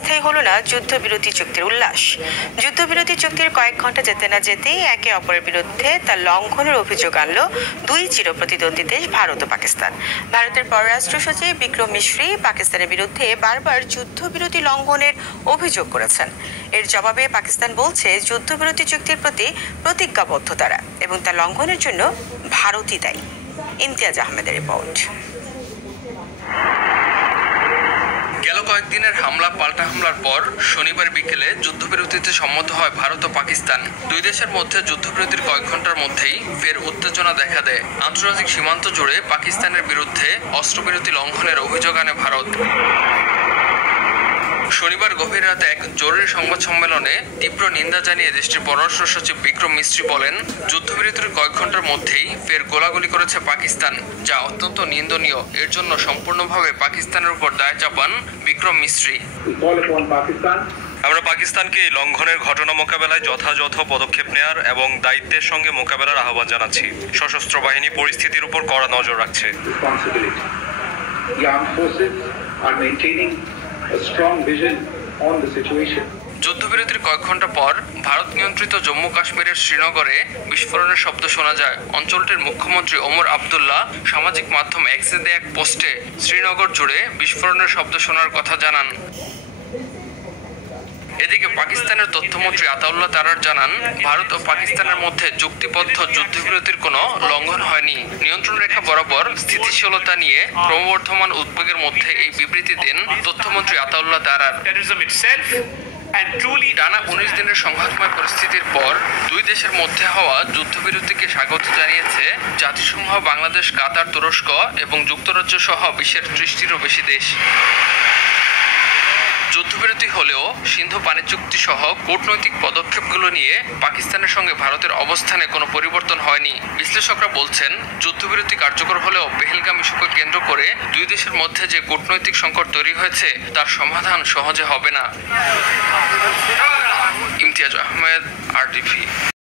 স্থায়ী হলো না যুদ্ধবিরতি চুক্তির উল্লাস। যুদ্ধবিরতি চুক্তির কয়েক ঘন্টা যেতে না যেতেই একে অপরের বিরুদ্ধে তা লঙ্ঘনের অভিযোগ আনল দুই চিরপ্রতিদ্বন্দ্বী দেশ ভারত ও পাকিস্তান। ভারতের পররাষ্ট্র সচিব বিক্রম মিশ্রি পাকিস্তানের বিরুদ্ধে বারবার যুদ্ধবিরতি লঙ্ঘনের অভিযোগ করেছেন। এর জবাবে পাকিস্তান বলছে যুদ্ধবিরতি চুক্তির প্রতি প্রতিজ্ঞাবদ্ধ তারা এবং তা লঙ্ঘনের জন্য ভারতই দায়ী। ইমতিয়াজ আহমেদের রিপোর্ট। গেল কয়েকদিনের হামলা পাল্টা হামলার পর শনিবার বিকেলে যুদ্ধবিরতিতে সম্মত হয় ভারত ও পাকিস্তান। দুই দেশের মধ্যে যুদ্ধবিরতির কয়েক ঘন্টার মধ্যেই ফের উত্তেজনা দেখা দেয়। আন্তর্জাতিক সীমান্ত জুড়ে পাকিস্তানের বিরুদ্ধে অস্ত্রবিরতি লঙ্ঘনের অভিযোগ আনে ভারত। শনিবার গভীর রাতে এক জরুরি সংবাদ সম্মেলনে তীব্র নিন্দা জানিয়ে দেশটির পররাষ্ট্র সচিব বিক্রম মিশ্রি বলেন, যুদ্ধবিরতির কয়েক ঘন্টার মধ্যেই ফের গোলাগুলি করেছে পাকিস্তান, যা অত্যন্ত নিন্দনীয়। এর জন্য সম্পূর্ণভাবে পাকিস্তানের উপর দায় চাপান বিক্রম মিশ্রি। আমরা পাকিস্তানকে এই লঙ্ঘনের ঘটনা মোকাবেলায় যথাযথ পদক্ষেপ নেয়ার এবং দায়িত্বের সঙ্গে মোকাবেলার আহ্বান জানাচ্ছি। সশস্ত্র বাহিনী পরিস্থিতির উপর কড়া নজর রাখছে। যুদ্ধবিরতির কয়েক ঘন্টা পর ভারত নিয়ন্ত্রিত জম্মু কাশ্মীরের শ্রীনগরে বিস্ফোরণের শব্দ শোনা যায়। অঞ্চলটির মুখ্যমন্ত্রী ওমর আবদুল্লাহ সামাজিক মাধ্যম এক্সে দেয়া এক পোস্টে শ্রীনগর জুড়ে বিস্ফোরণের শব্দ শোনার কথা জানান। এদিকে পাকিস্তানের তথ্যমন্ত্রী আতাউল্লাহ তারার জানান, ভারত ও পাকিস্তানের মধ্যে চুক্তিবদ্ধ যুদ্ধবিরতির কোনো লঙ্ঘন হয়নি। নিয়ন্ত্রণ রেখা বরাবর স্থিতিশীলতা নিয়ে ক্রমবর্ধমান উদ্বেগের মধ্যে এই বিবৃতি দেন তথ্যমন্ত্রী আতাউল্লাহ তারার। টানা 19 দিনের সংঘাতময় পরিস্থিতির পর দুই দেশের মধ্যে হওয়া যুদ্ধবিরতিকে স্বাগত জানিয়েছে জাতিসংঘ, বাংলাদেশ, কাতার, তুরস্ক এবং যুক্তরাজ্য সহ বিশ্বের 30টিরও বেশি দেশ। যুদ্ধবিরতি হলেও সিন্ধু পানি চুক্তি সহ কূটনৈতিক পদক্ষেপগুলো নিয়ে পাকিস্তানের সঙ্গে ভারতের অবস্থানে কোনো পরিবর্তন হয়নি। বিশ্লেষকরা বলছেন, যুদ্ধবিরতি কার্যকর হলেও পেহেলগাম ইস্যুকে কেন্দ্র করে দুই দেশের মধ্যে যে কূটনৈতিক সংকট তৈরি হয়েছে তার সমাধান সহজে হবে না। ইমতিয়াজ আহমেদ, RTV।